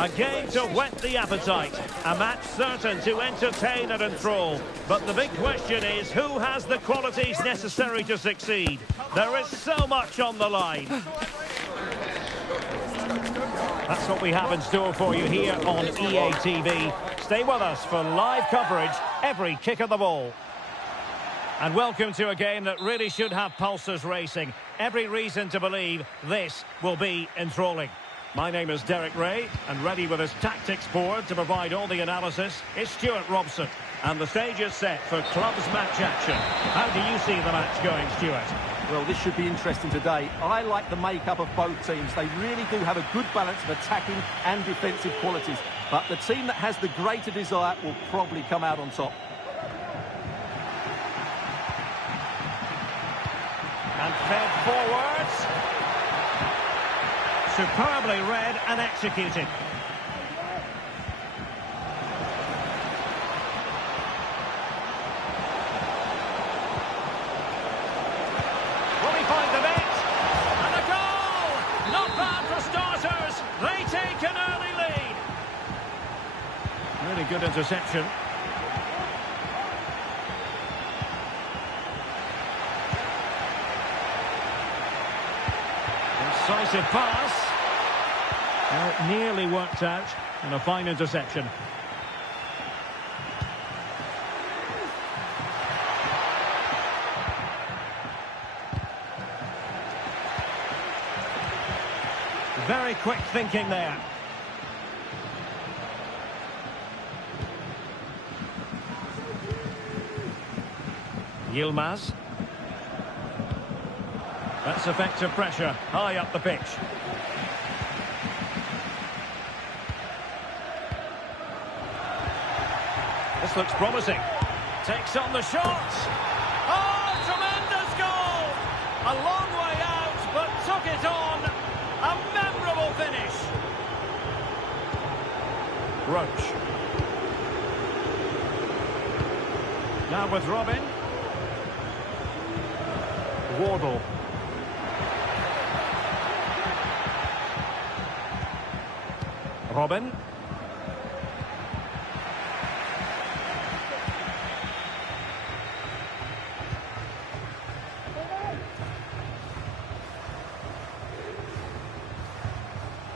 A game to whet the appetite. A match certain to entertain and enthrall. But the big question is, who has the qualities necessary to succeed? There is so much on the line. That's what we have in store for you here on EA TV. Stay with us for live coverage every kick of the ball. And welcome to a game that really should have pulses racing. Every reason to believe this will be enthralling. My name is Derek Ray, and ready with his tactics board to provide all the analysis is Stuart Robson. And the stage is set for clubs match action. How do you see the match going, Stuart? Well, this should be interesting today. I like the makeup of both teams. They really do have a good balance of attacking and defensive qualities. But the team that has the greater desire will probably come out on top. And fed forwards. Superbly read and executed. Will he find the net? And a goal! Not bad for starters. They take an early lead. Really good interception. Incisive pass. Well, it nearly worked out, and a fine interception. Very quick thinking there. Yilmaz. That's effective pressure, high up the pitch. This looks promising. Takes on the shot. Oh, tremendous goal! A long way out, but took it on. A memorable finish. Roach. Now with Robin. Wardle. Robin.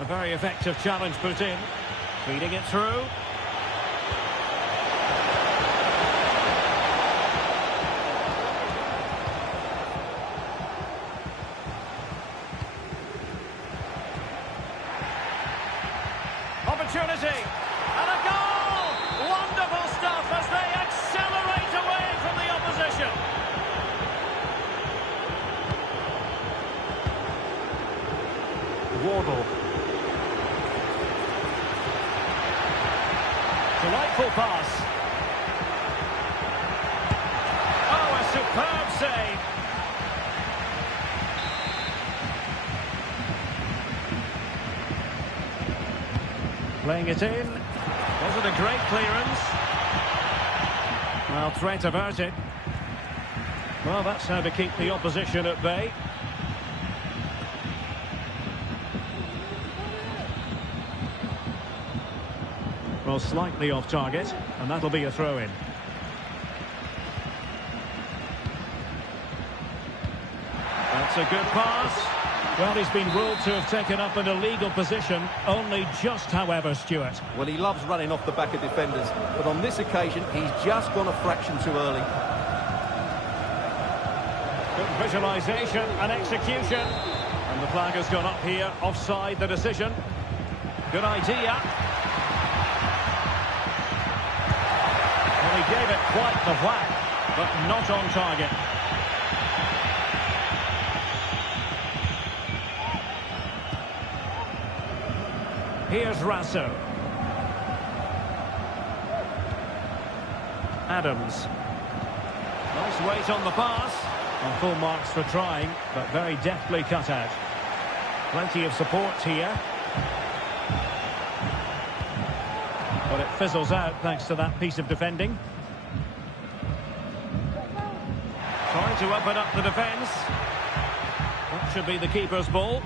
A very effective challenge put in. Feeding it through. Opportunity. And a goal! Wonderful stuff as they accelerate away from the opposition. Wardle. Delightful pass. Oh, a superb save. Playing it in. Was it a great clearance? Well, threat averted. Well, that's how to keep the opposition at bay. Well, slightly off target, and that'll be a throw-in. That's a good pass. Well, he's been ruled to have taken up an illegal position, only just, however, Stuart. Well, he loves running off the back of defenders, but on this occasion, he's just gone a fraction too early. Good visualisation and execution. And the flag has gone up here, offside the decision. Good idea. Well, he gave it quite the whack, but not on target. Here's Rasso. Adams. Nice weight on the pass. And full marks for trying, but very deftly cut out. Plenty of support here. But it fizzles out thanks to that piece of defending. Trying to open up the defence. That should be the keeper's ball.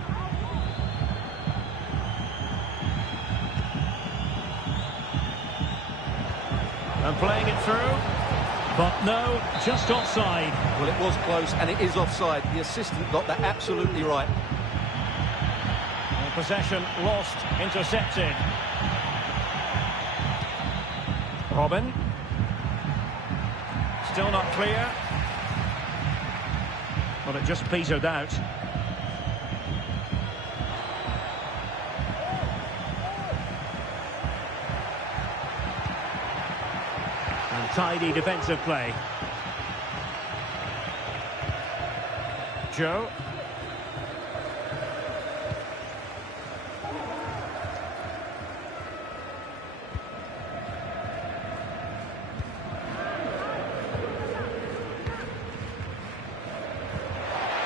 And playing it through. But no, just offside. Well, it was close, and it is offside. The assistant got that absolutely right. And possession lost, intercepted. Robin. Still not clear. But it just petered out. And tidy defensive play. Joe.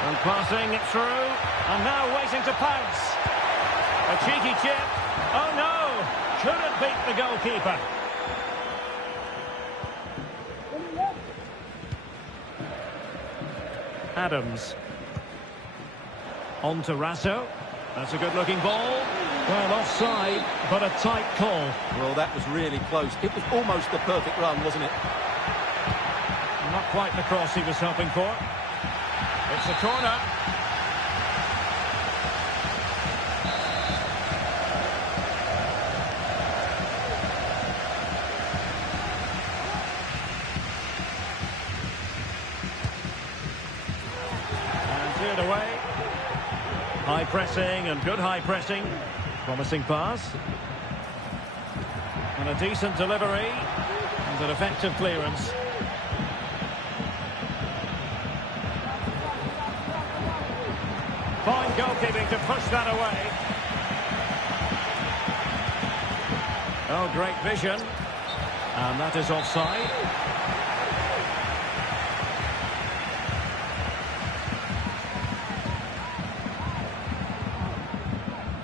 And passing it through, and now waiting to pounce. A cheeky chip. Oh no! Couldn't beat the goalkeeper. Adams. On to Rasso. That's a good-looking ball. Well, offside, but a tight call. Well, that was really close. It was almost the perfect run, wasn't it? Not quite the cross he was hoping for. It's a corner. And cleared away. High pressing and good high pressing. Promising pass. And a decent delivery. And an effective clearance. Fine goalkeeping to push that away. Oh, great vision. And that is offside.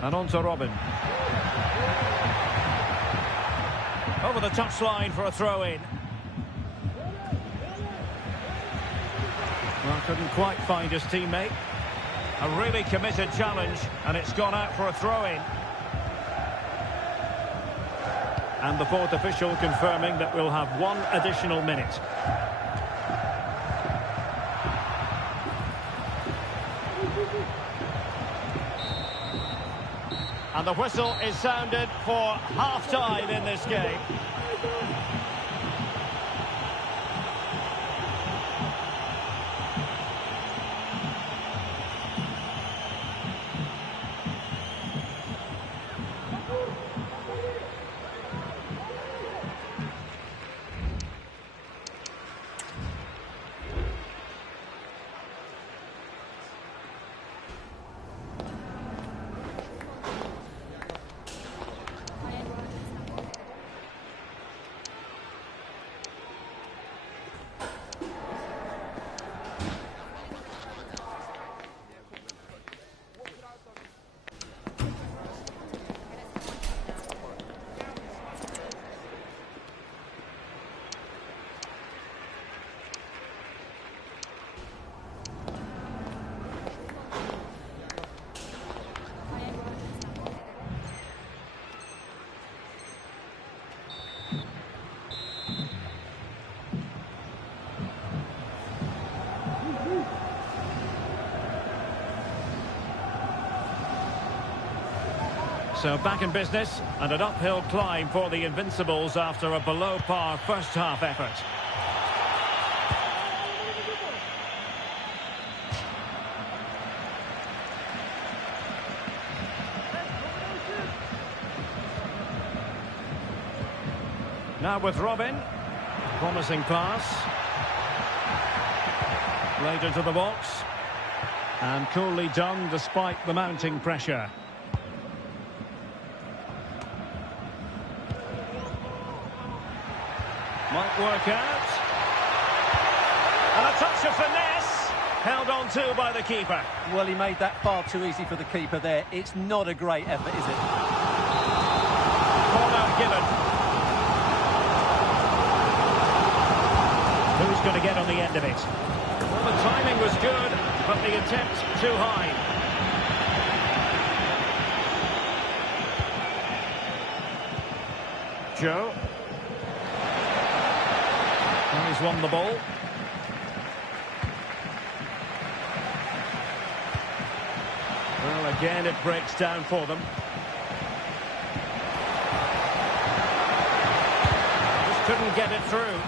And on to Robin. Over the touchline for a throw-in. Well, couldn't quite find his teammate. A really committed challenge, and it's gone out for a throw-in. And the fourth official confirming that we'll have one additional minute. And the whistle is sounded for half-time in this game. So back in business, and an uphill climb for the Invincibles after a below-par first-half effort. Now with Robin. Promising pass. Laid into the box. And coolly done despite the mounting pressure. Might work out. And a touch of finesse. Held on to by the keeper. Well, he made that far too easy for the keeper there. It's not a great effort, is it? Corner given. Who's going to get on the end of it? Well, the timing was good, but the attempt too high. Joe. has won the ball. Well, again, it breaks down for them. Just couldn't get it through.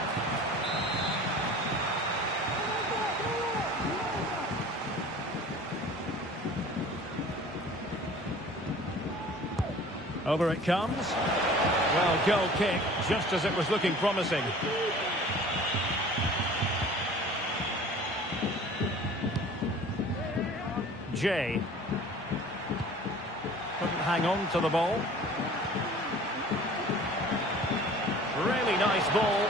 Over it comes. Well, goal kick, just as it was looking promising. Jay. Couldn't hang on to the ball. Really nice ball.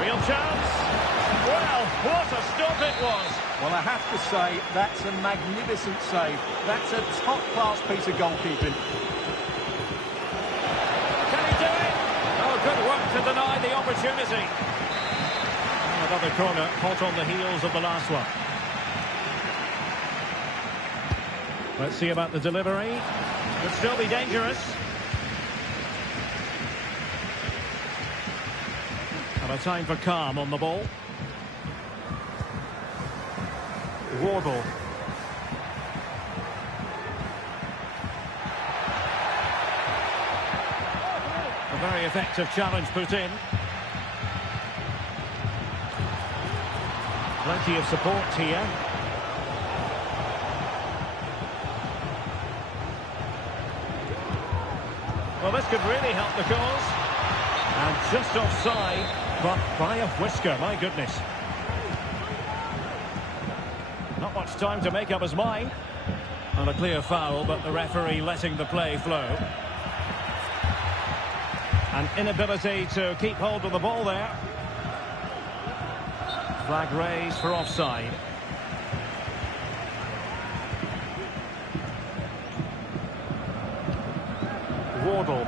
Real chance. Well, what a stop it was. Well, I have to say, that's a magnificent save. That's a top-class piece of goalkeeping. Can he do it? Oh, good work to deny the opportunity. Another corner, hot on the heels of the last one. Let's see about the delivery. Could still be dangerous. And a time for calm on the ball. Wardle. A very effective challenge put in. Plenty of support here. Well, this could really help the cause. And just offside, but by a whisker, my goodness. Not much time to make up his mind. And a clear foul, but the referee letting the play flow. An inability to keep hold of the ball there. Flag raised for offside. Wardle.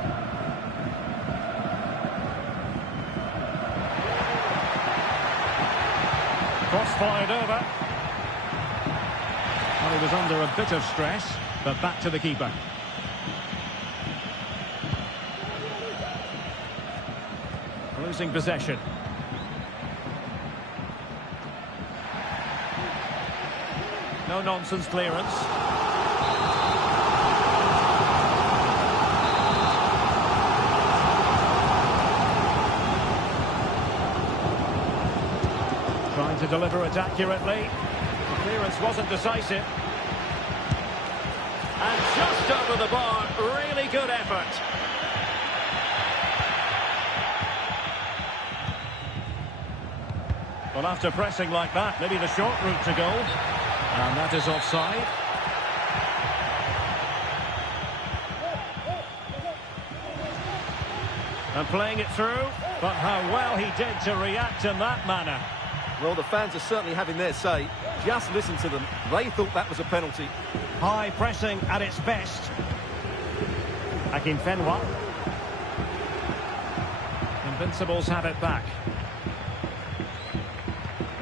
Cross fired over. Well, he was under a bit of stress, but back to the keeper. Losing possession. No nonsense clearance. Trying to deliver it accurately. The clearance wasn't decisive. And just over the bar, really good effort. Well, after pressing like that, maybe the short route to goal. And that is offside. And playing it through, but how well he did to react in that manner. Well, the fans are certainly having their say. Just listen to them. They thought that was a penalty. High pressing at its best. Akinfenwa. Invincibles have it back.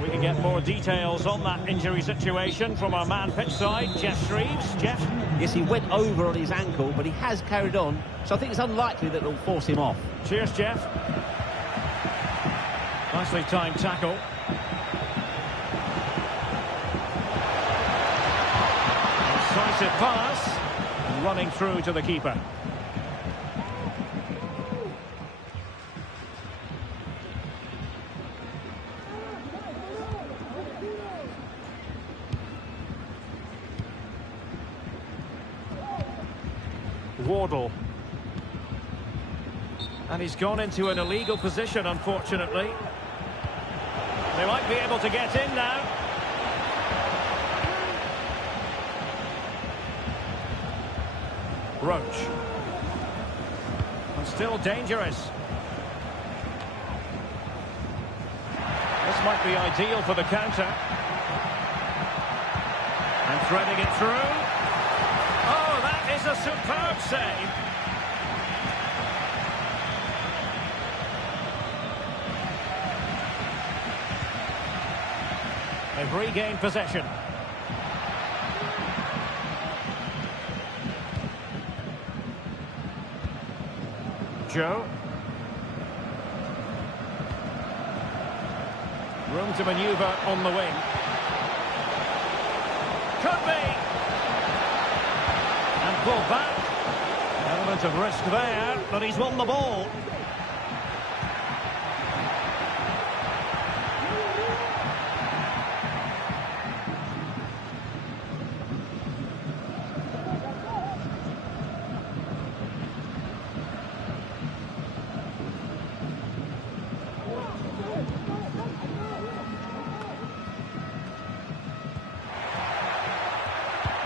We can get more details on that injury situation from our man pitch side, Jeff Shreves. Jeff? Yes, he went over on his ankle, but he has carried on, so I think it's unlikely that it'll force him off. Cheers, Jeff. Nicely timed tackle. Decisive pass. Running through to the keeper. Wardle. And he's gone into an illegal position, unfortunately. They might be able to get in now. Roach. And still dangerous. This might be ideal for the counter. And threading it through. Oh, that is a superb save. They've regained possession. Joe. Room to manoeuvre on the wing. Could be. And pulled back. Element of risk there, but he's won the ball.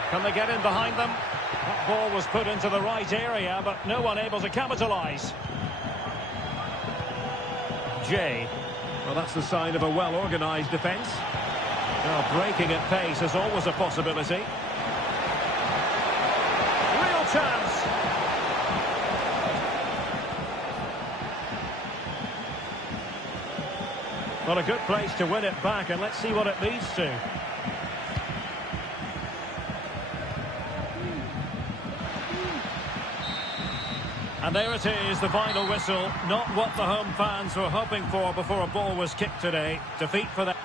Can they get in behind them? That ball was put into the right area, but no one able to capitalise. Jay. Well, that's the sign of a well-organised defence. Well, breaking at pace is always a possibility. Real chance. Well, a good place to win it back, and let's see what it leads to. And there it is, the final whistle. Not what the home fans were hoping for before a ball was kicked today. Defeat for them.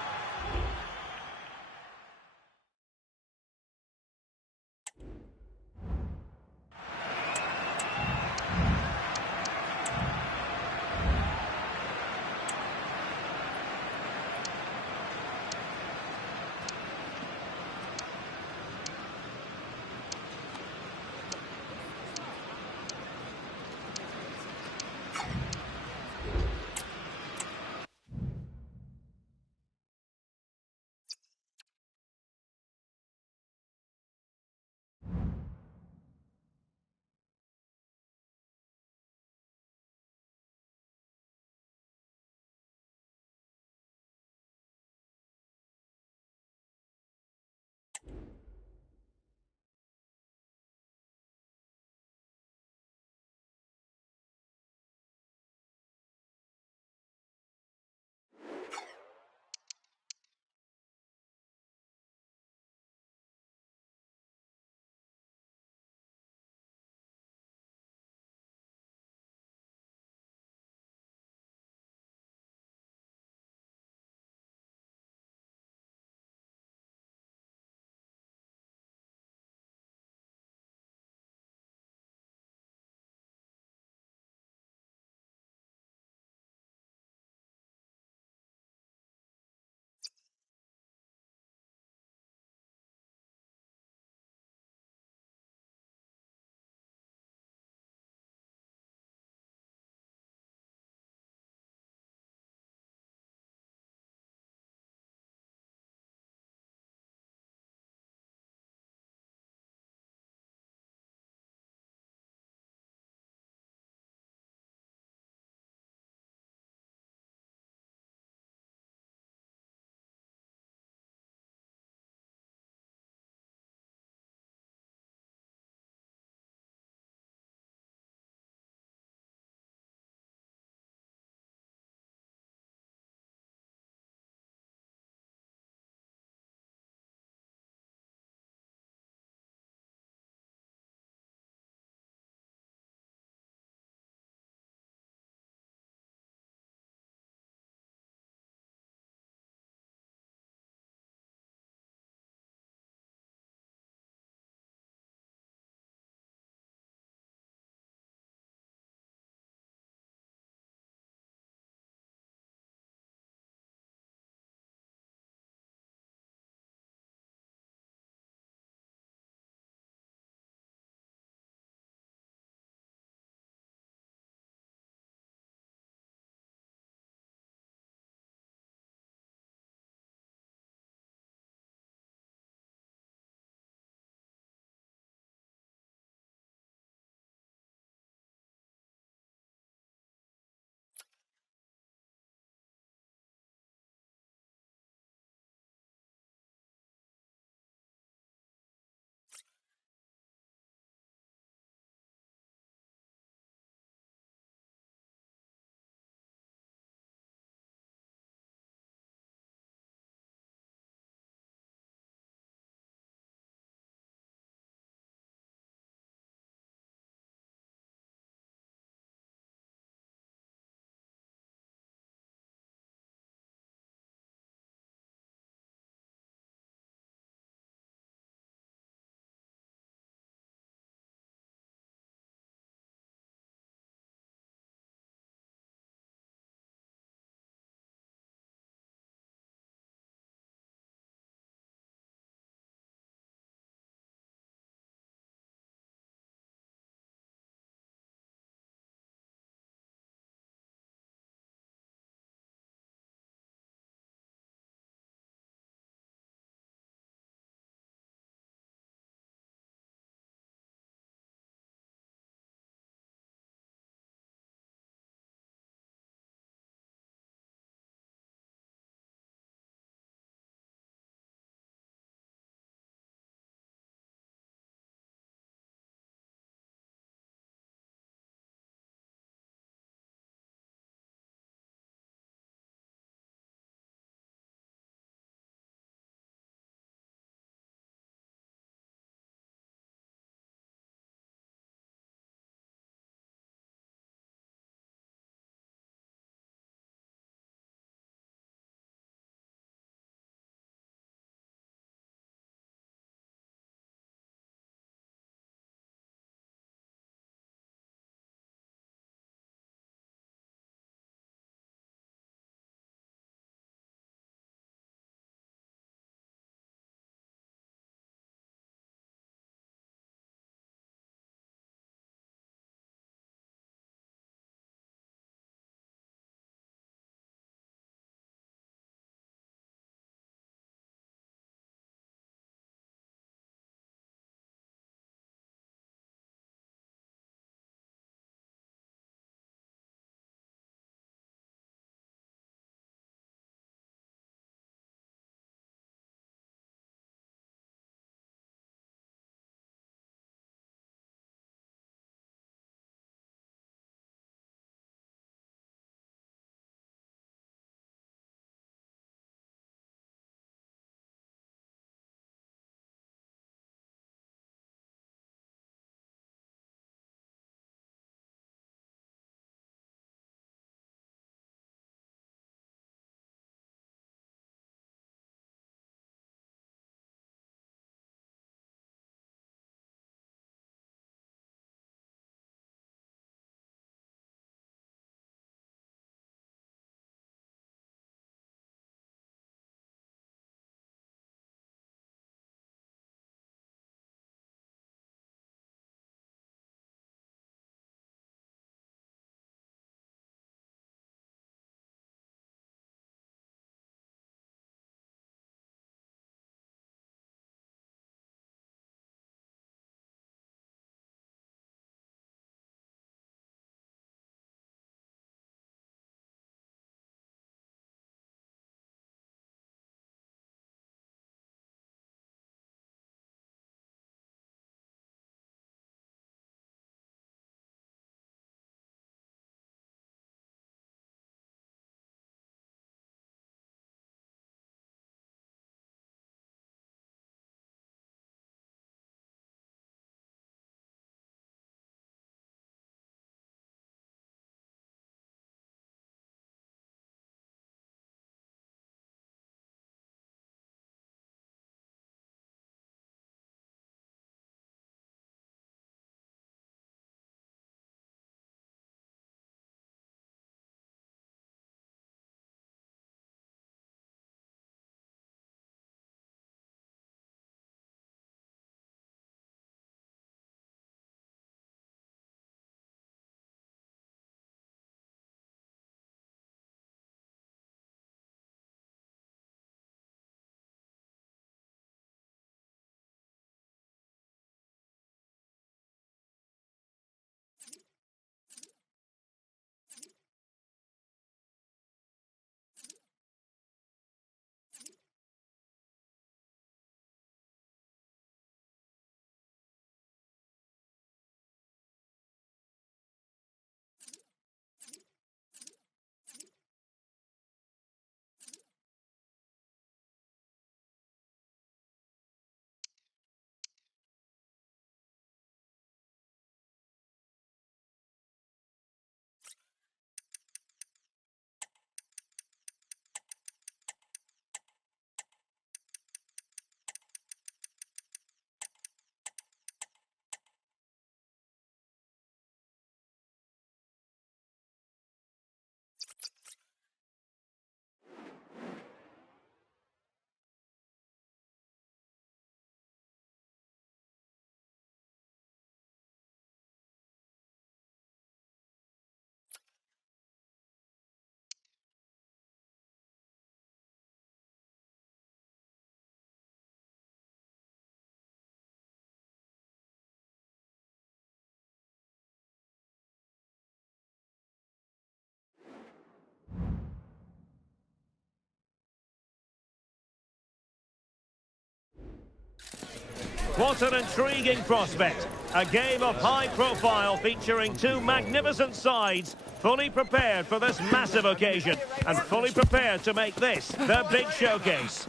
What an intriguing prospect. A game of high profile featuring two magnificent sides, fully prepared for this massive occasion and fully prepared to make this their big showcase.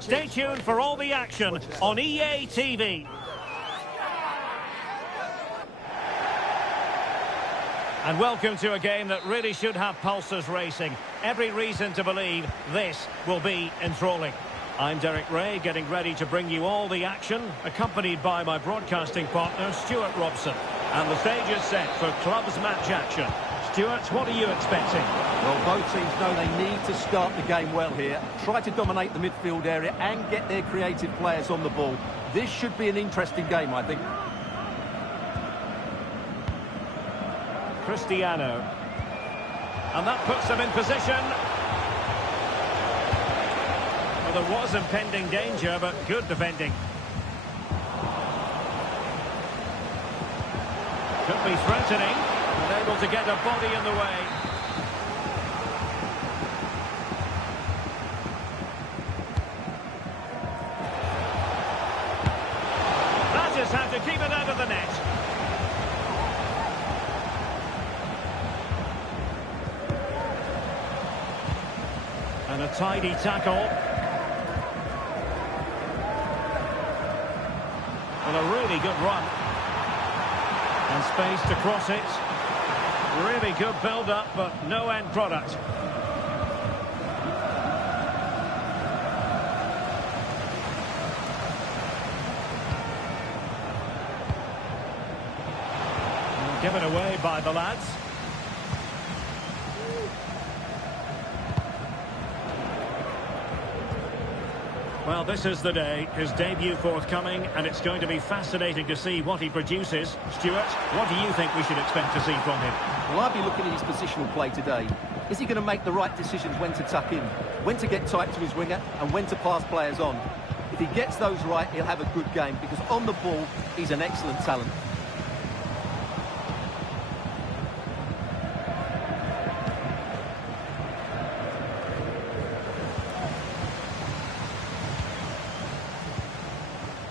Stay tuned for all the action on EA TV. And welcome to a game that really should have pulses racing. Every reason to believe this will be enthralling. I'm Derek Ray, getting ready to bring you all the action, accompanied by my broadcasting partner, Stuart Robson. And the stage is set for clubs match action. Stuart, what are you expecting? Well, both teams know they need to start the game well here. Try to dominate the midfield area and get their creative players on the ball. This should be an interesting game, I think. Cristiano. And that puts them in position. Well, there was impending danger, but good defending. Could be threatening, and able to get a body in the way. That is how to keep it out of the net. And a tidy tackle. And a really good run. And space to cross it. Really good build-up, but no end product. And given away by the lads. Well, this is the day, his debut forthcoming, and it's going to be fascinating to see what he produces. Stuart, what do you think we should expect to see from him? Well, I'd be looking at his positional play today. Is he going to make the right decisions when to tuck in, when to get tight to his winger, and when to pass players on? If he gets those right, he'll have a good game, because on the ball, he's an excellent talent.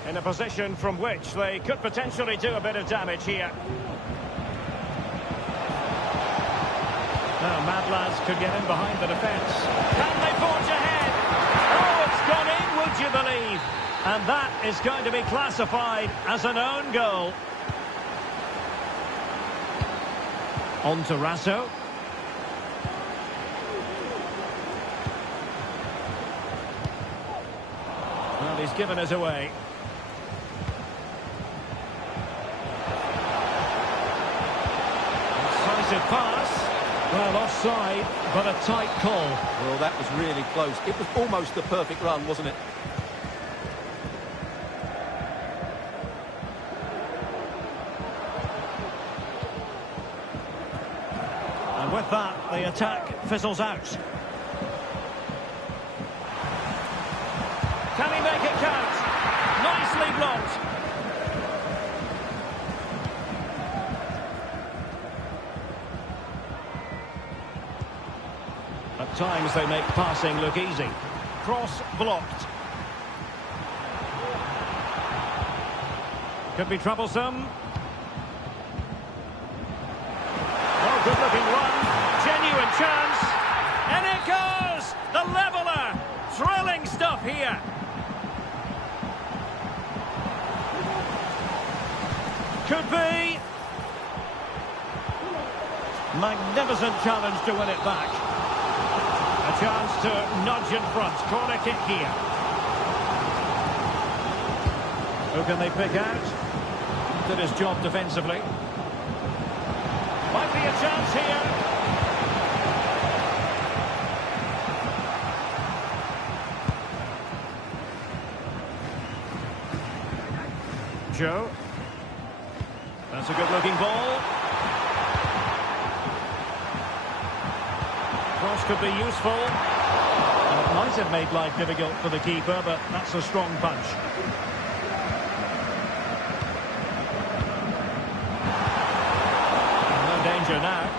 In a position from which they could potentially do a bit of damage here. Now, mad lads could get in behind the defence. Can they forge ahead? Oh, it's gone in, would you believe? And that is going to be classified as an own goal. On to Rasso. Well, he's given us away. Pass. Well, offside, but a tight call. Well, that was really close. It was almost the perfect run, wasn't it? And with that, the attack fizzles out. Can he make it count? Nicely blocked. At times they make passing look easy. Cross blocked. Could be troublesome. Oh, good looking run. Genuine chance. And it goes! The leveller. Thrilling stuff here. Could be. Magnificent challenge to win it back. A chance to nudge in front. Corner kick here. Who can they pick out? Did his job defensively. Might be a chance here. Joe. That's a good-looking ball. Cross could be useful. And it might have made life difficult for the keeper, but that's a strong punch. No danger now.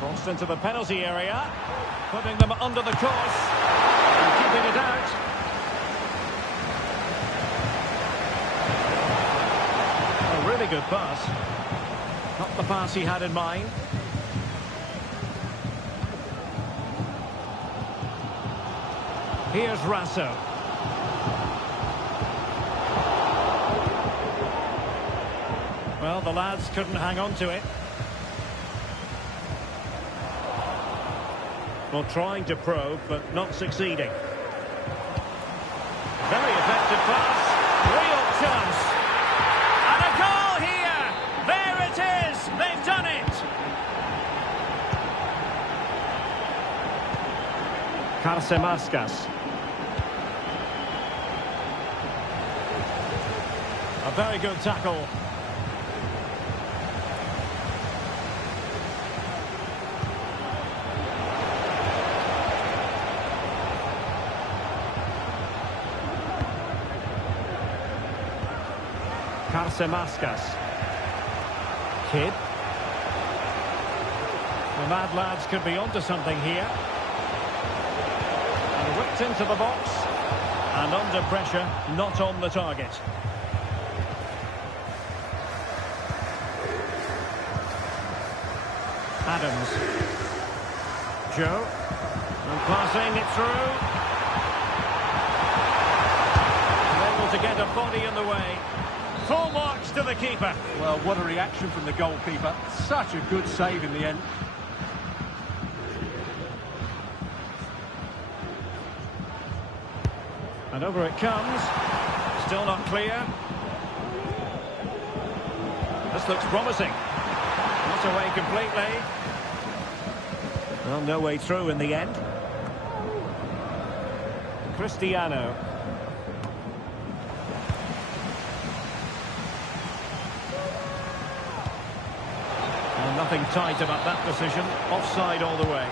Crossed into the penalty area, putting them under the course. Keeping it out. A really good pass. Not the pass he had in mind. Here's Rasso. Well, the lads couldn't hang on to it. Well, trying to probe, but not succeeding. Very effective pass. Real chance. And a goal here. There it is. They've done it. Karsemaskas. A very good tackle. Karsemaskas. Kidd. The mad lads could be onto something here. And whipped into the box. And under pressure, not on the target. Adams. Joe. And passing it through. And able to get a body in the way. Full marks to the keeper. Well, what a reaction from the goalkeeper. Such a good save in the end. And over it comes. Still not clear. This looks promising. Not away completely. Well, no way through in the end. Cristiano. Well, nothing tight about that decision. Offside all the way.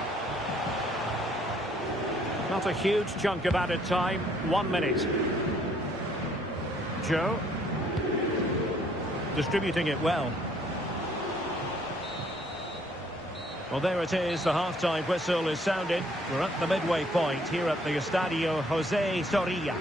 Not a huge chunk of added time. 1 minute. Joe. Distributing it well. Well, there it is. The half-time whistle is sounded. We're at the midway point here at the Estadio José Zorrilla.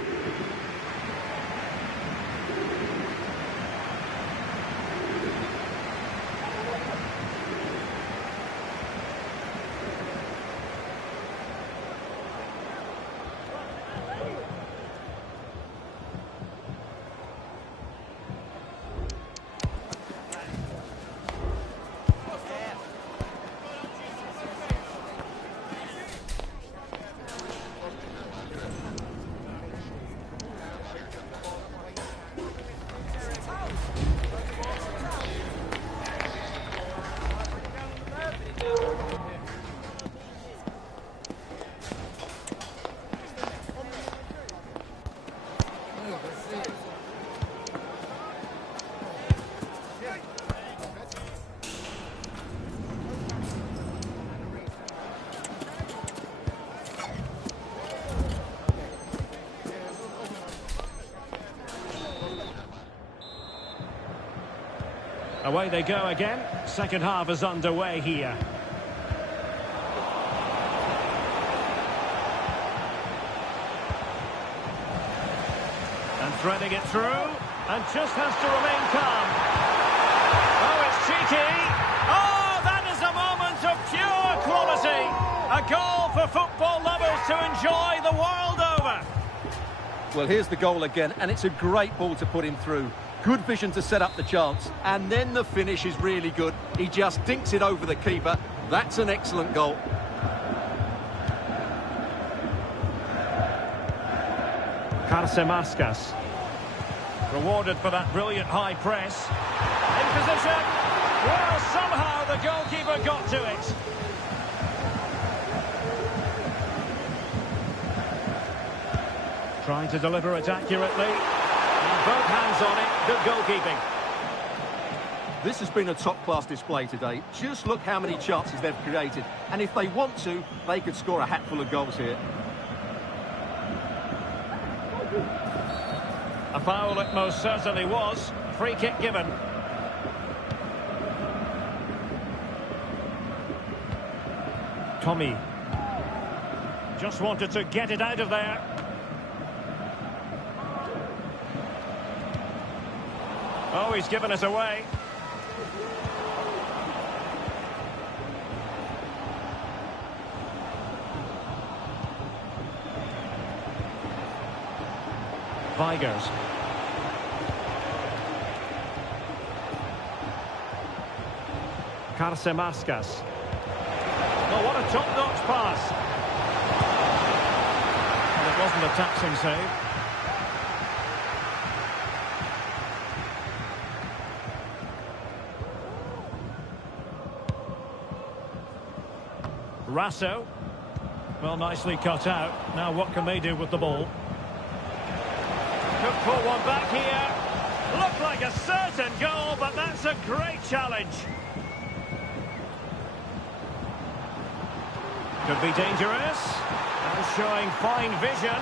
Away they go again. Second half is underway here. And threading it through. And just has to remain calm. Oh, it's cheeky. Oh, that is a moment of pure quality. A goal for football lovers to enjoy the world over. Well, here's the goal again, and it's a great ball to put him through. Good vision to set up the chance, and then the finish is really good. He just dinks it over the keeper. That's an excellent goal. Karsemaskas. Rewarded for that brilliant high press. In position. Well, somehow the goalkeeper got to it. Trying to deliver it accurately. And both hands on it. Good goalkeeping. This has been a top-class display today. Just look how many chances they've created. And if they want to, they could score a hatful of goals here. A foul it most certainly was. Free kick given. Tommy. Just wanted to get it out of there. Oh, he's given us away. Vigers. Karsemaskas. Oh, what a top-notch pass. And it wasn't a taxing save. Rasso. Well, nicely cut out. Now what can they do with the ball? Could pull one back here. Looked like a certain goal, but that's a great challenge. Could be dangerous. And showing fine vision.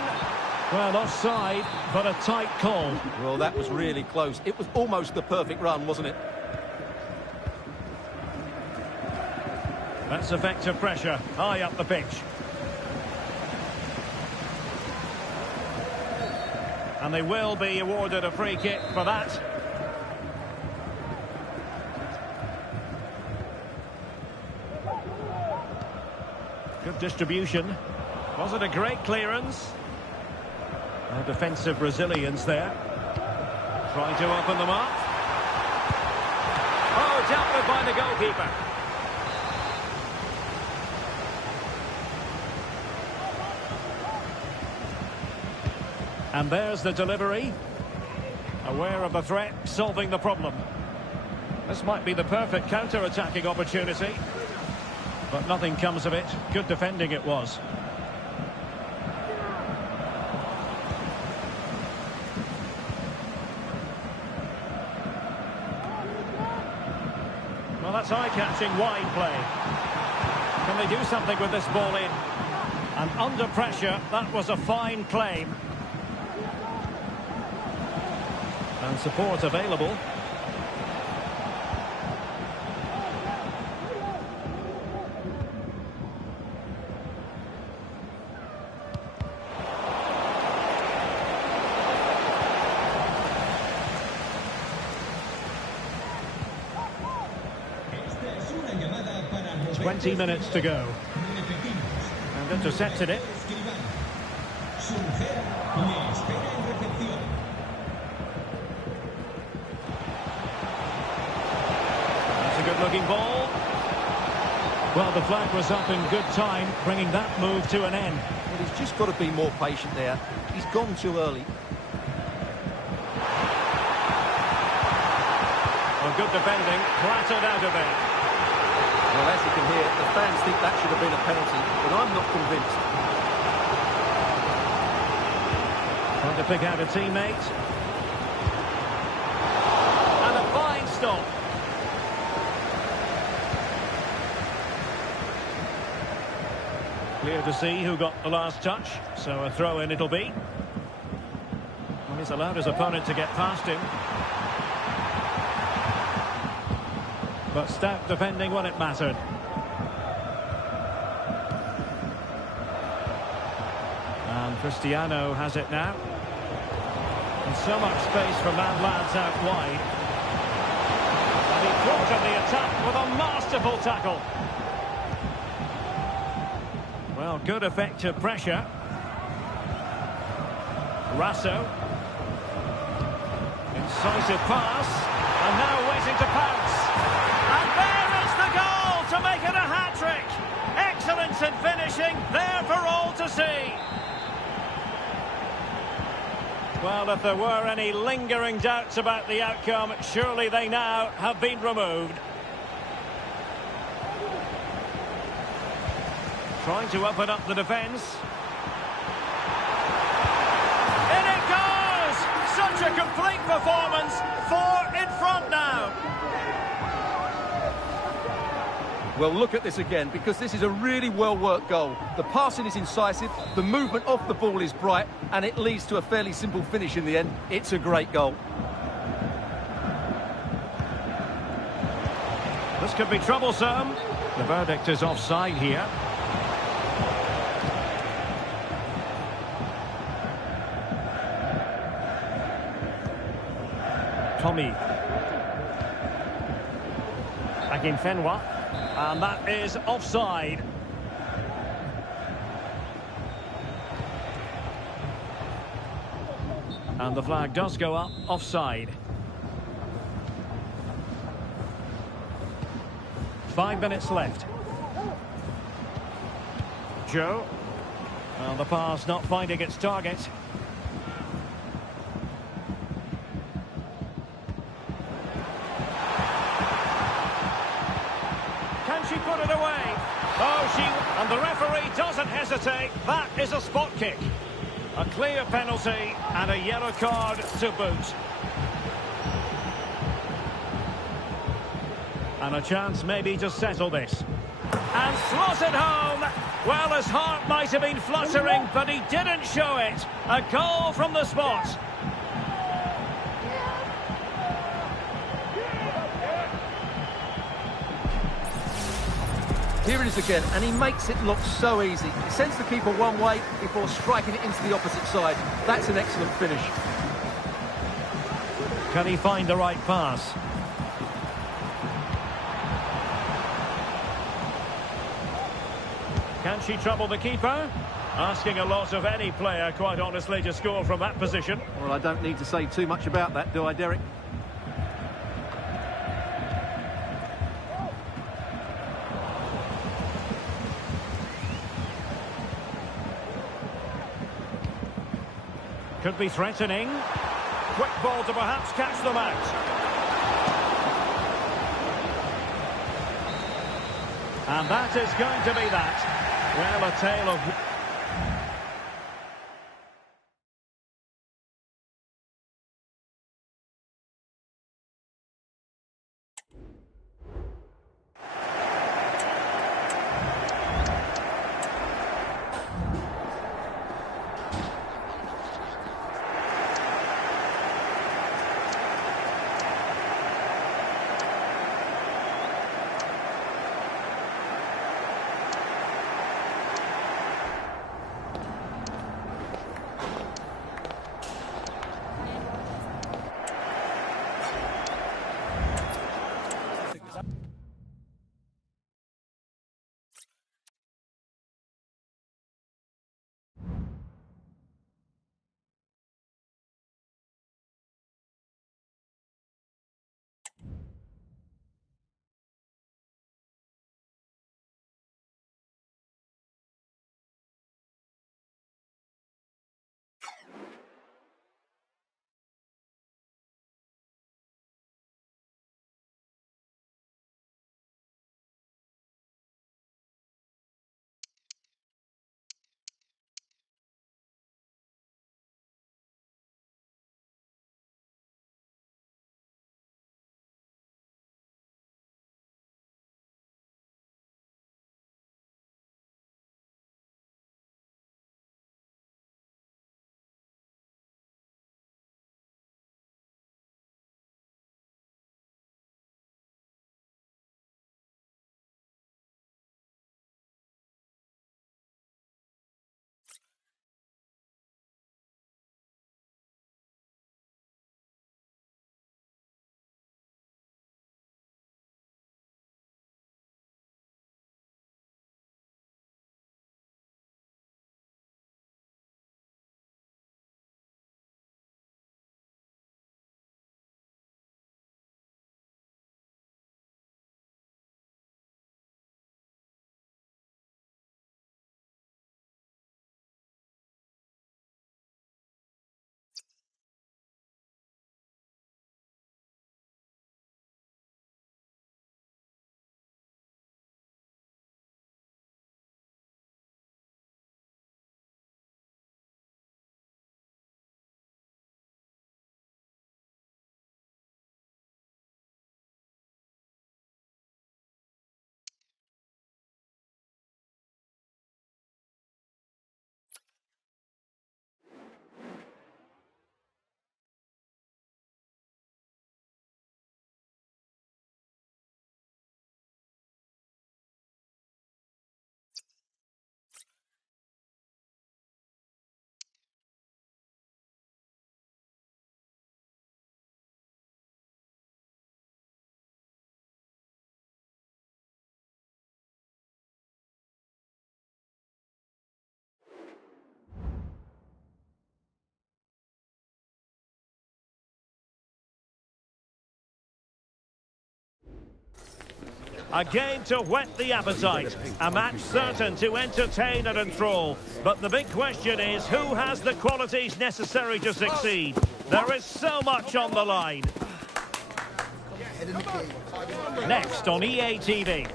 Well, offside, but a tight call. Well, that was really close. It was almost the perfect run, wasn't it? That's effective pressure, high up the pitch. And they will be awarded a free kick for that. Good distribution. Was it a great clearance? No defensive resilience there. Trying to open them up. Oh, dealt with by the goalkeeper. And there's the delivery. Aware of the threat, solving the problem. This might be the perfect counter-attacking opportunity. But nothing comes of it. Good defending it was. Well, that's eye-catching wide play. Can they do something with this ball in? And under pressure, that was a fine claim. And support available. It's 20 minutes to go. And intercepted it. Good-looking ball. Well, the flag was up in good time, bringing that move to an end. Well, he's just got to be more patient there. He's gone too early. Well, good defending, clattered out of there. Well, as you can hear, the fans think that should have been a penalty, but I'm not convinced. Trying to pick out a teammate. And a fine stop. Clear to see who got the last touch, so a throw-in it'll be. Well, he's allowed his opponent to get past him. But stout defending when it mattered. And Cristiano has it now. And so much space for mad lads out wide. And he thwarted the attack with a masterful tackle. Well, good effective pressure. Rasso. Incisive pass. And now waiting to pounce. And there is the goal to make it a hat-trick. Excellence in finishing, there for all to see. Well, if there were any lingering doubts about the outcome, surely they now have been removed. Trying to open up the defence. In it goes! Such a complete performance. 4 in front now. Well, look at this again, because this is a really well-worked goal. The passing is incisive, the movement off the ball is bright, and it leads to a fairly simple finish in the end. It's a great goal. This could be troublesome. The verdict is offside here. Tommy. Fenwa. And that is offside. And the flag does go up, offside. 5 minutes left. Joe. Well, the pass not finding its target. Can she put it away? Oh, and the referee doesn't hesitate. That is a spot kick. A clear penalty and a yellow card to boot. And a chance maybe to settle this. And slotted home. Well, his heart might have been fluttering, but he didn't show it. A goal from the spot. Here it is again, and he makes it look so easy. He sends the keeper one way before striking it into the opposite side. That's an excellent finish. Can he find the right pass? Can she trouble the keeper? Asking a lot of any player, quite honestly, to score from that position. Well, I don't need to say too much about that, do I, Derek? Could be threatening. Quick ball to perhaps catch them out. And that is going to be that. Well, a tale of... A game to whet the appetite. A match certain to entertain and enthrall. But the big question is, who has the qualities necessary to succeed? There is so much on the line. Next on EA TV.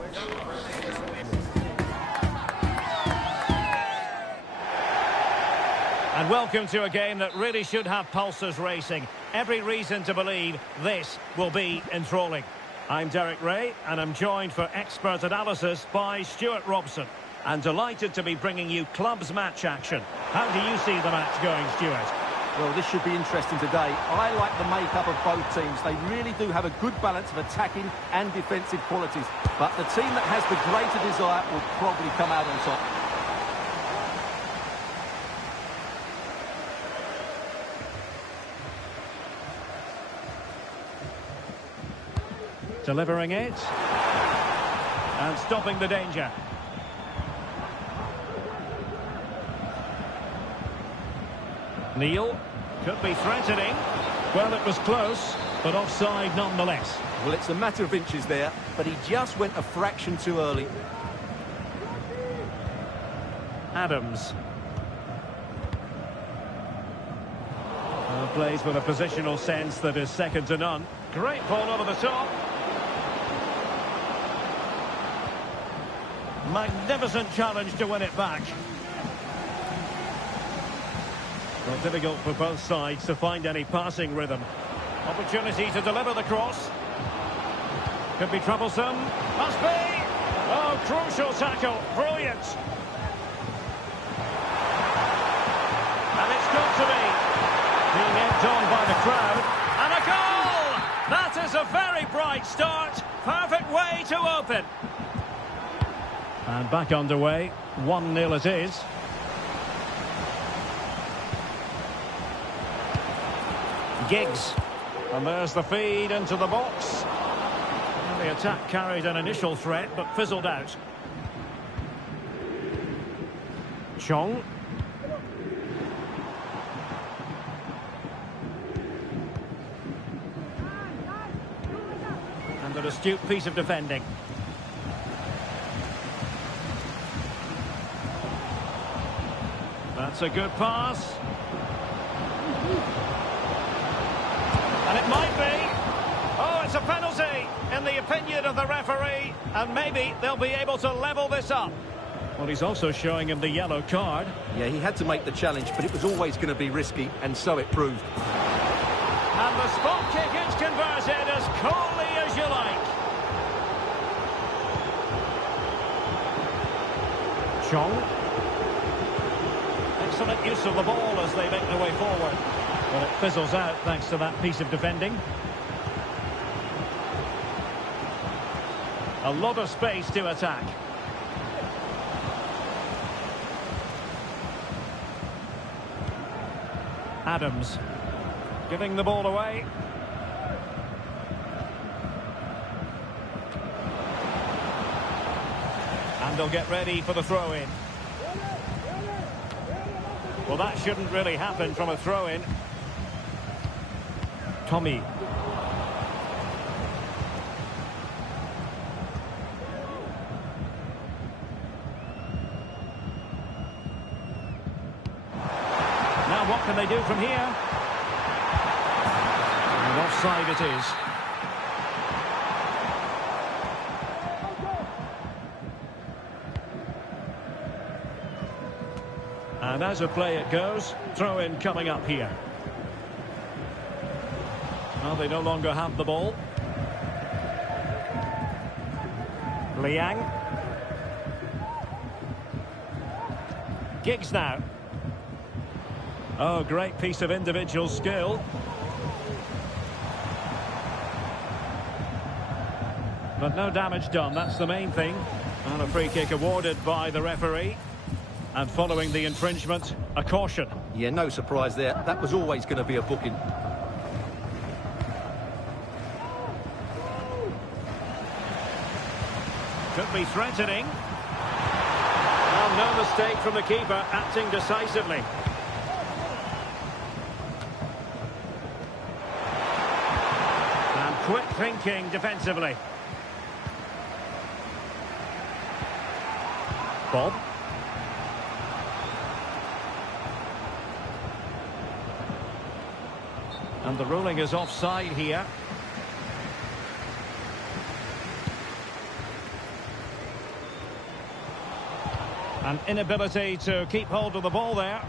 And welcome to a game that really should have pulses racing. Every reason to believe this will be enthralling. I'm Derek Ray, and I'm joined for expert analysis by Stuart Robson. And delighted to be bringing you clubs match action. How do you see the match going, Stuart? Well, this should be interesting today. I like the makeup of both teams. They really do have a good balance of attacking and defensive qualities. But the team that has the greater desire will probably come out on top. Delivering it. And stopping the danger. Neil could be threatening. Well, it was close, but offside nonetheless. Well, it's a matter of inches there, but he just went a fraction too early. Adams. Plays with a positional sense that is second to none. Great ball over the top. Magnificent challenge to win it back. Well, difficult for both sides to find any passing rhythm. Opportunity to deliver the cross. Could be troublesome. Must be! Oh, crucial tackle. Brilliant. And it's got to be. Being egged on by the crowd. And a goal! That is a very bright start. Perfect way to open. And back underway. 1-0 it is. Giggs. And there's the feed into the box. Well, the attack carried an initial threat, but fizzled out. Chong. And an astute piece of defending. That's a good pass. And it might be. Oh, it's a penalty in the opinion of the referee. And maybe they'll be able to level this up. Well, he's also showing him the yellow card. Yeah, he had to make the challenge, but it was always going to be risky, and so it proved. And the spot kick is converted as coolly as you like. Chong. Excellent use of the ball as they make their way forward. But it fizzles out thanks to that piece of defending. A lot of space to attack. Adams giving the ball away. And they'll get ready for the throw-in. Well, that shouldn't really happen from a throw-in. Tommy. Now what can they do from here? And offside it is. And as a play it goes, throw-in coming up here. Well, they no longer have the ball. Liang. Giggs now. Oh, great piece of individual skill. But no damage done, that's the main thing. And a free kick awarded by the referee. And following the infringement, a caution. Yeah, no surprise there. That was always going to be a booking. Could be threatening. Well, no mistake from the keeper, acting decisively. And quick thinking defensively. Bob. And the ruling is offside here. An inability to keep hold of the ball there.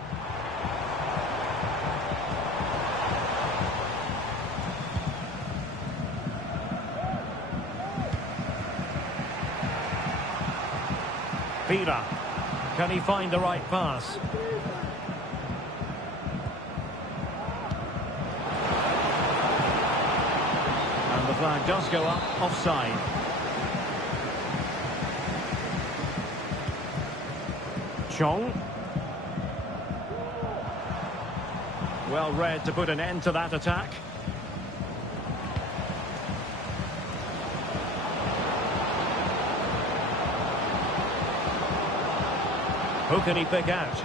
Vira. Can he find the right pass? And the flag does go up, offside. Chong. Well read to put an end to that attack. Who can he pick out?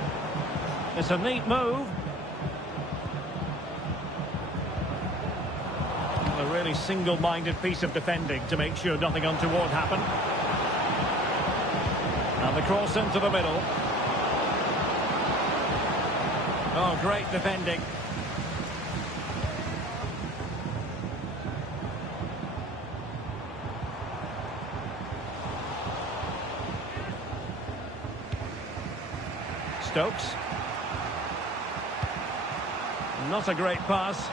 It's a neat move. A really single-minded piece of defending to make sure nothing untoward happened. And the cross into the middle. Oh, great defending. Stokes. Not a great pass.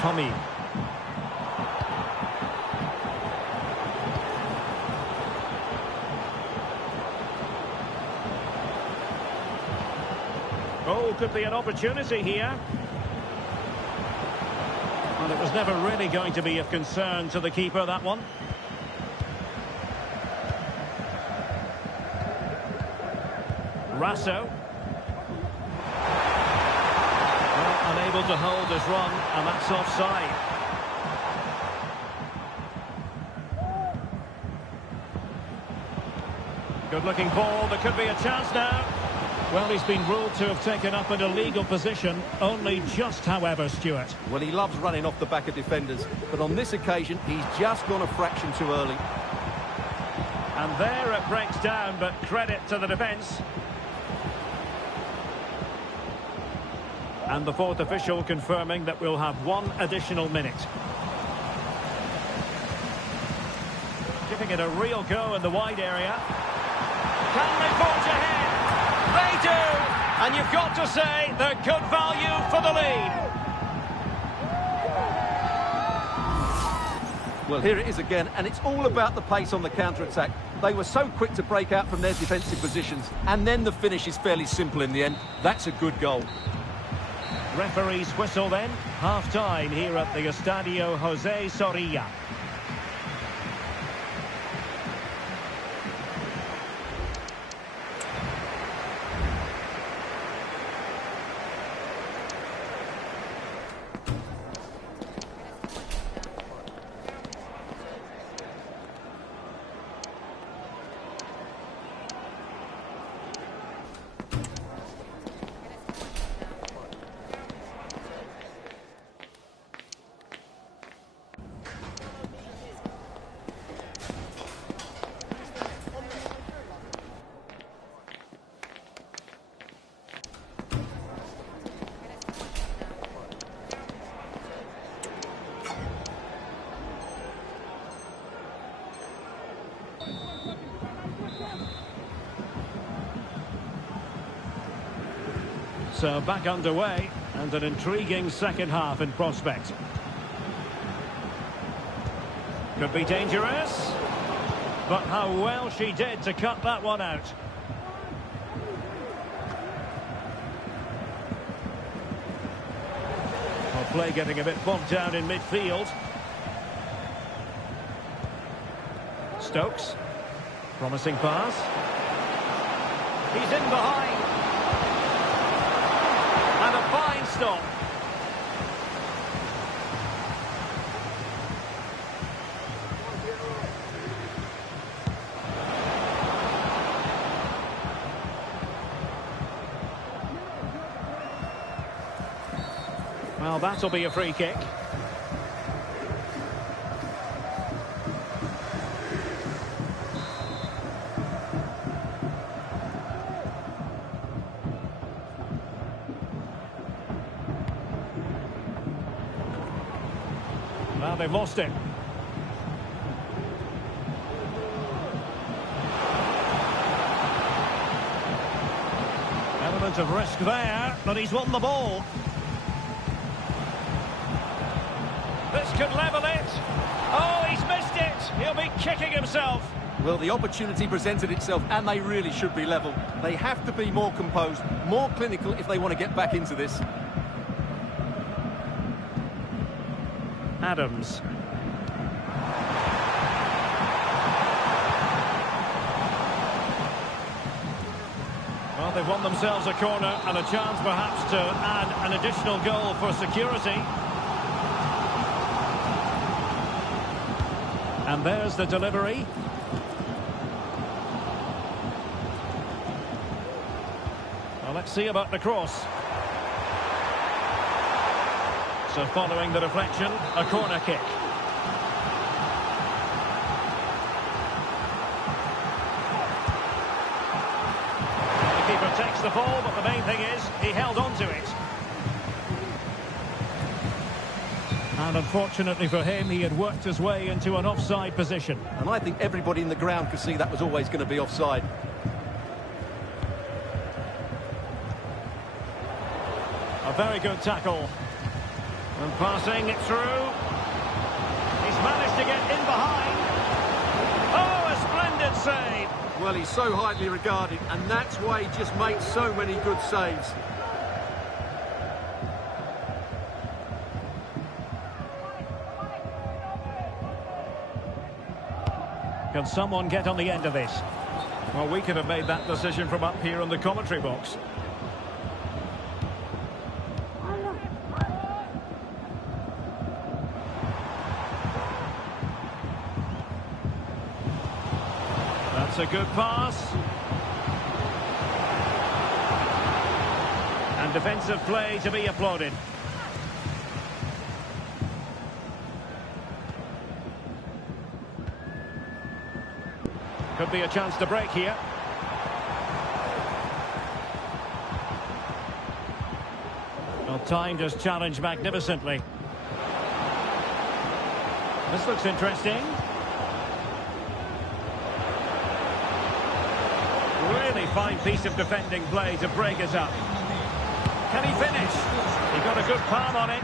Tommy. Oh, could be an opportunity here. Well, it was never really going to be of concern to the keeper, that one. Rasso. Well, unable to hold his run, and that's offside. Good-looking ball. There could be a chance now. Well, he's been ruled to have taken up an illegal position, only just, however, Stuart. Well, he loves running off the back of defenders, but on this occasion, he's just gone a fraction too early. And there it breaks down, but credit to the defence. And the fourth official confirming that we'll have one additional minute. Giving it a real go in the wide area. Can they forge ahead? They do! And you've got to say they're good value for the lead. Well, here it is again, and it's all about the pace on the counter-attack. They were so quick to break out from their defensive positions, and then the finish is fairly simple in the end. That's a good goal. Referee's whistle then. Half-time here at the Estadio José Zorrilla. So back underway, and an intriguing second half in prospect. Could be dangerous, but how well she did to cut that one out. Well, play getting a bit bogged down in midfield. Stokes, promising pass. He's in behind. And a fine stop. Well, that'll be a free kick. they've lost it. Element of risk there, but he's won the ball. This could level it. Oh, he's missed it. He'll be kicking himself. Well, the opportunity presented itself, and they really should be level. They have to be more composed, more clinical if they want to get back into this. Adams. Well, they've won themselves a corner and a chance perhaps to add an additional goal for security. And there's the delivery. Well, let's see about the cross. So following the deflection, a corner kick. The keeper takes the ball, but the main thing is he held on to it. And unfortunately for him, he had worked his way into an offside position. And I think everybody in the ground could see that was always going to be offside. A very good tackle. And passing it through. He's managed to get in behind. Oh, a splendid save. Well, he's so highly regarded, and that's why he just makes so many good saves. Can someone get on the end of this? Well, we could have made that decision from up here in the commentary box. That's a good pass. And defensive play to be applauded. Could be a chance to break here. Well, timed his challenge magnificently. This looks interesting. Really fine piece of defending play to break us up. Can he finish? He got a good palm on it.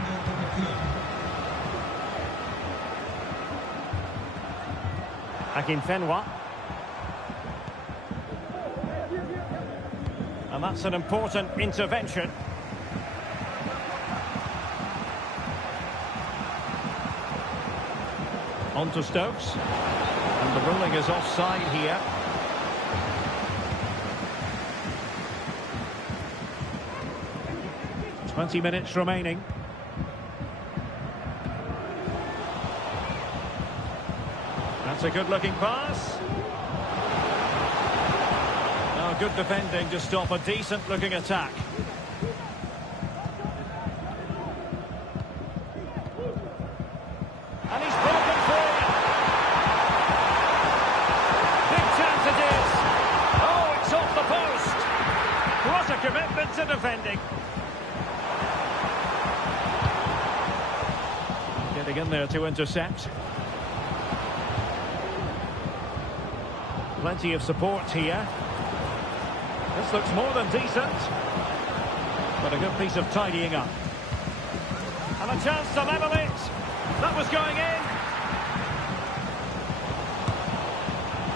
Akinfenwa. And that's an important intervention. On to Stokes. And the ruling is offside here. "20 minutes remaining. That's a good-looking pass. Oh, good defending to stop a decent-looking attack. And he's broken free. Big chance it is. Oh, it's off the post. What a commitment to defending. Getting in there to intercept. Plenty of support here. This looks more than decent. But a good piece of tidying up. And a chance to level it. That was going in.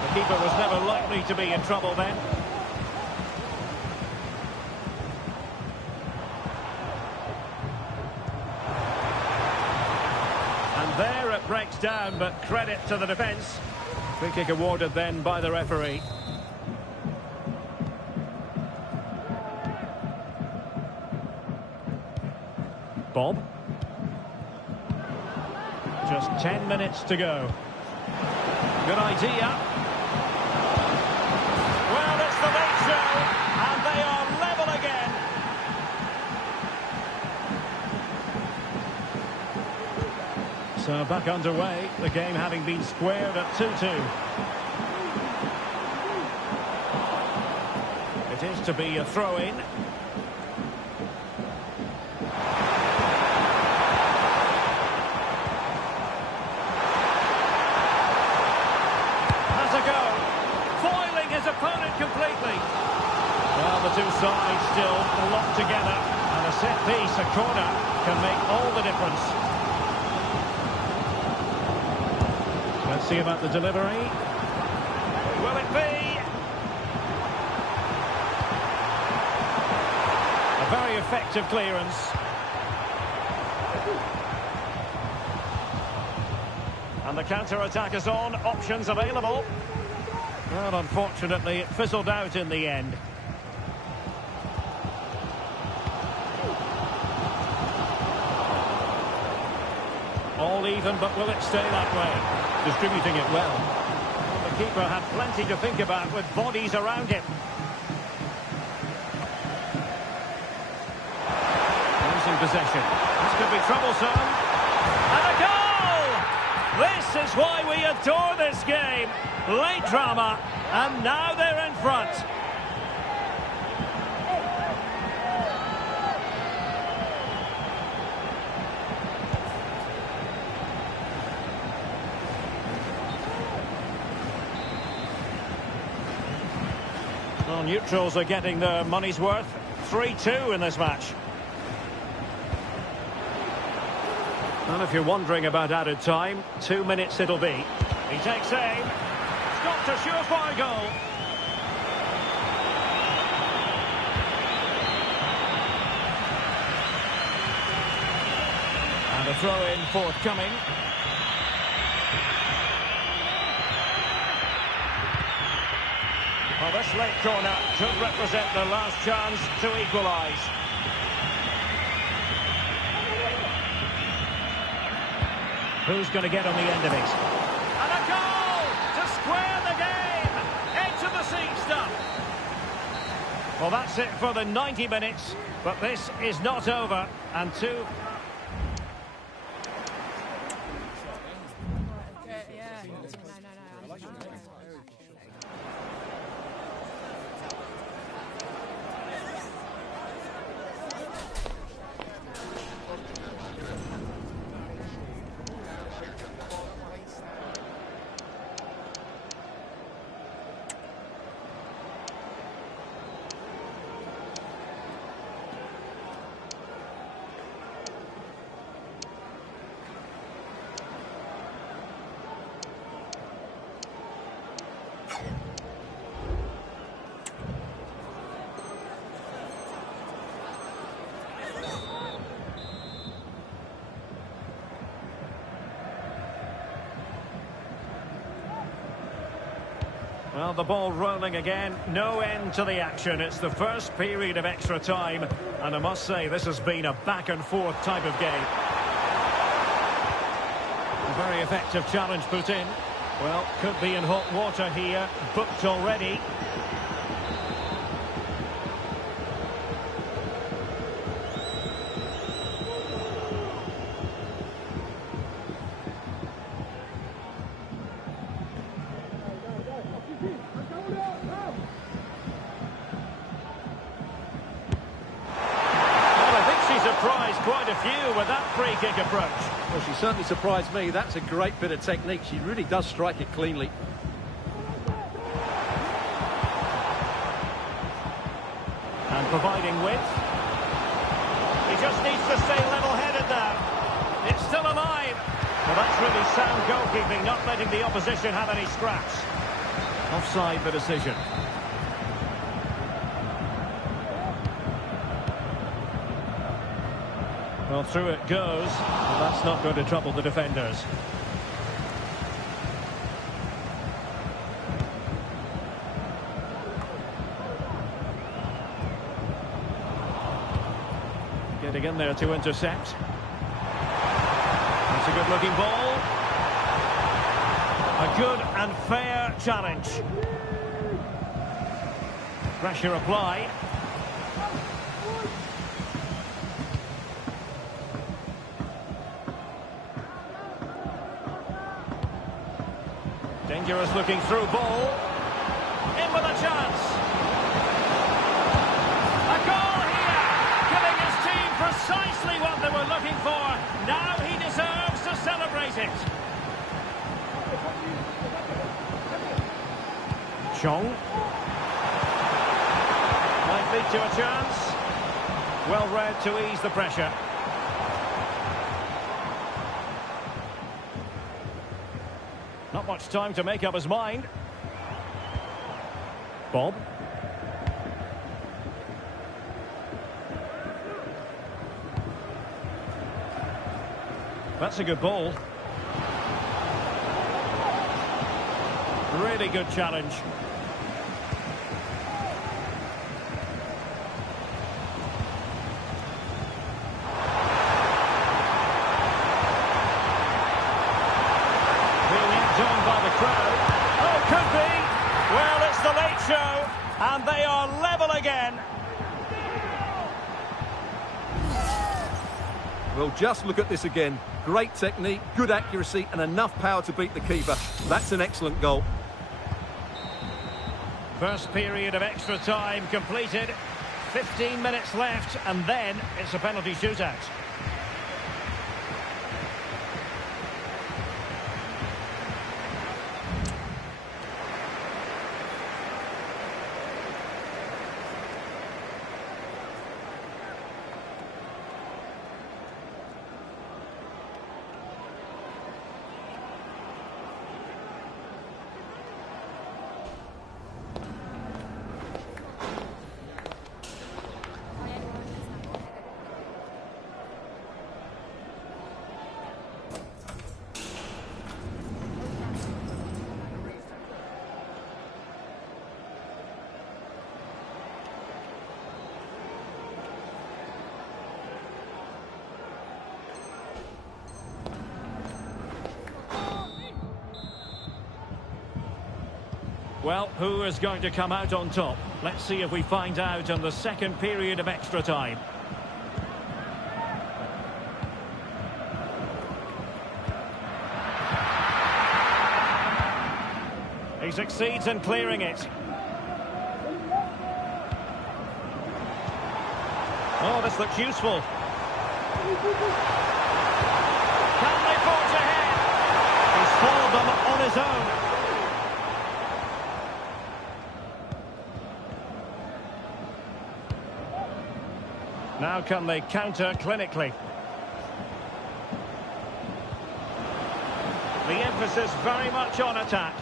The keeper was never likely to be in trouble then. And there it breaks down, but credit to the defence. Free kick awarded then by the referee. Bob. Just 10 minutes to go. Good idea. Well, it's the late show, and they are level again. So back underway, the game having been squared at 2-2. It is to be a throw-in. two sides still locked together, and a set piece, a corner, can make all the difference. Let's see about the delivery. Will it be? A very effective clearance. And the counter-attack is on, options available. Well, unfortunately, it fizzled out in the end. All even, but will it stay that way? Distributing it well. The keeper had plenty to think about with bodies around him. Losing possession. This could be troublesome. And a goal! This is why we adore this game. Late drama, and now they're in front. Well, neutrals are getting their money's worth. 3-2 in this match. And if you're wondering about added time, 2 minutes it'll be. He takes aim. Stopped a surefire goal. And a throw-in forthcoming. Well, this late corner could represent the last chance to equalise. Who's going to get on the end of it? And a goal to square the game. Edge of the seat stuff. Well, that's it for the 90 minutes, but this is not over. And two... Well, the ball rolling again. No end to the action. It's the first period of extra time. And I must say, this has been a back-and-forth type of game. A very effective challenge put in. Well, could be in hot water here. Booked already. Quite a few with that free kick approach. Well, she certainly surprised me. That's a great bit of technique. She really does strike it cleanly. And providing width. He just needs to stay level-headed now. It's still alive. Well, that's really sound goalkeeping, not letting the opposition have any scraps. Offside the decision. Well, through it goes, but that's not going to trouble the defenders. Getting in there to intercept. That's a good-looking ball. A good and fair challenge. Pressure applied. Dangerous looking through ball. In with a chance. A goal here. Giving his team precisely what they were looking for. Now he deserves to celebrate it. Chong. Might Could lead to a chance. Well read to ease the pressure. Not much time to make up his mind. Bob. That's a good ball. Really good challenge. Being egged on by the crowd. Oh, could be. Well, it's the late show, and they are level again. Well, just look at this again. Great technique, good accuracy, and enough power to beat the keeper. That's an excellent goal. First period of extra time completed. 15 minutes left, and then it's a penalty shootout. Well, who is going to come out on top? Let's see if we find out on the second period of extra time. He succeeds in clearing it. Oh, this looks useful. Can they forge ahead? He's foiled them on his own. Now can they counter clinically? The emphasis very much on attack.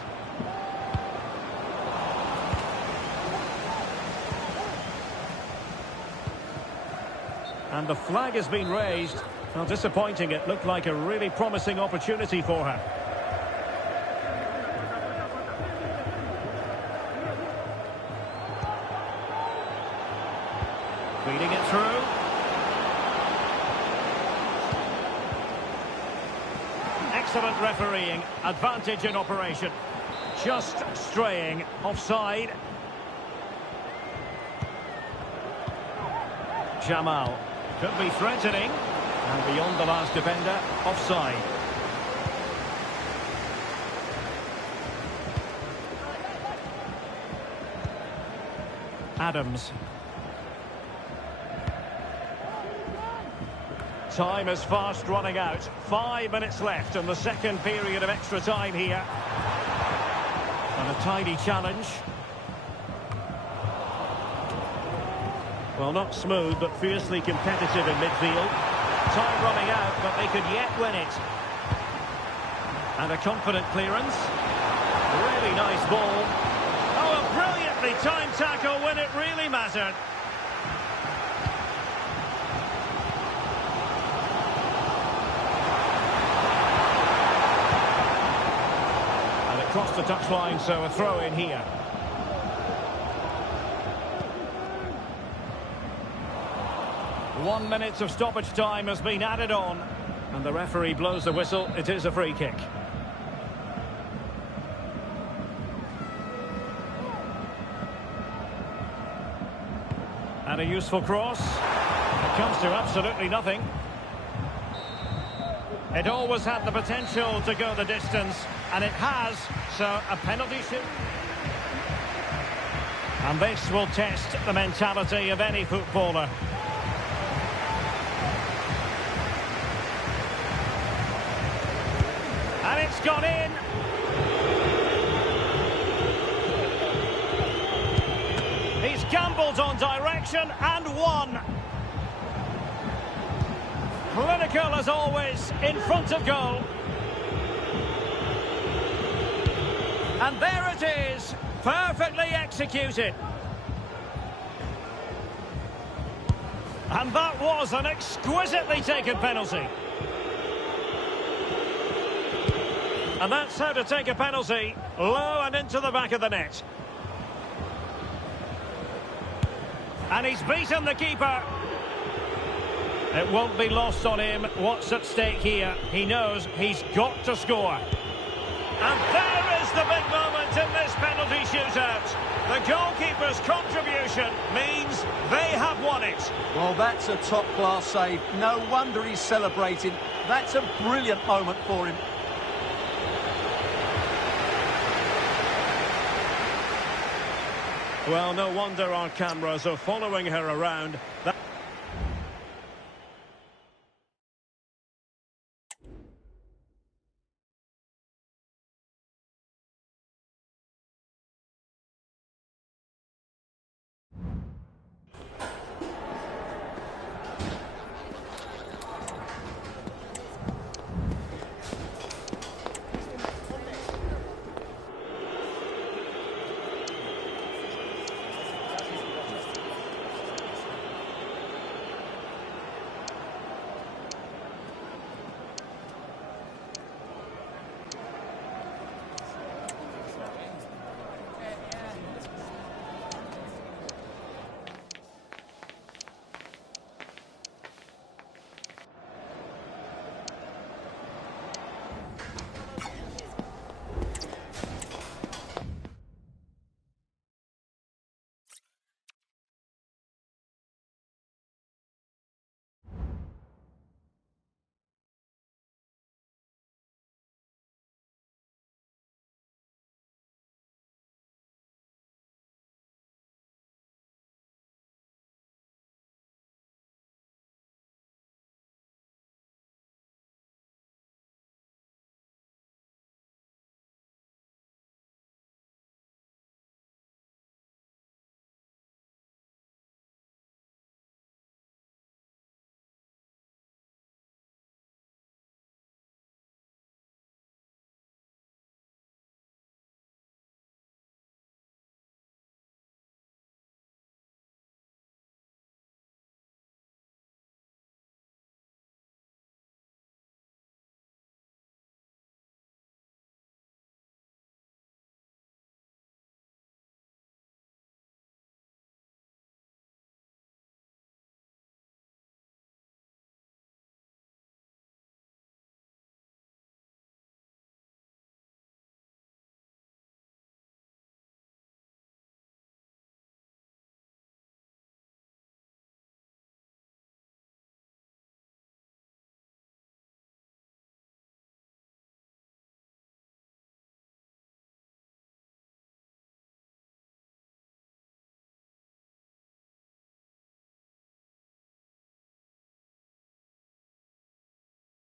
And the flag has been raised. Well, disappointing. It looked like a really promising opportunity for her. Feeding it through. Excellent refereeing. Advantage in operation. Just straying offside. Jamal. Could be threatening. And beyond the last defender, offside. Adams. Time is fast running out. 5 minutes left in the second period of extra time here. And a tidy challenge. Well, not smooth, but fiercely competitive in midfield. Time running out, but they could yet win it. And a confident clearance. Really nice ball. Oh, a brilliantly timed tackle when it really mattered. And across the touchline, so a throw in here. One minute of stoppage time has been added on. And the referee blows the whistle. It is a free kick. And a useful cross. It comes to absolutely nothing. It always had the potential to go the distance, and it has. So a penalty shoot. And this will test the mentality of any footballer. And it's gone in. He's gambled on direction and won. Clinical as always, in front of goal. And there it is, perfectly executed. And that was an exquisitely taken penalty. And that's how to take a penalty, low and into the back of the net. And he's beaten the keeper. It won't be lost on him what's at stake here. He knows he's got to score. And there is the big moment in this penalty shootout. The goalkeeper's contribution means they have won it. Well, that's a top-class save. No wonder he's celebrating. That's a brilliant moment for him. Well, no wonder our cameras are following her around.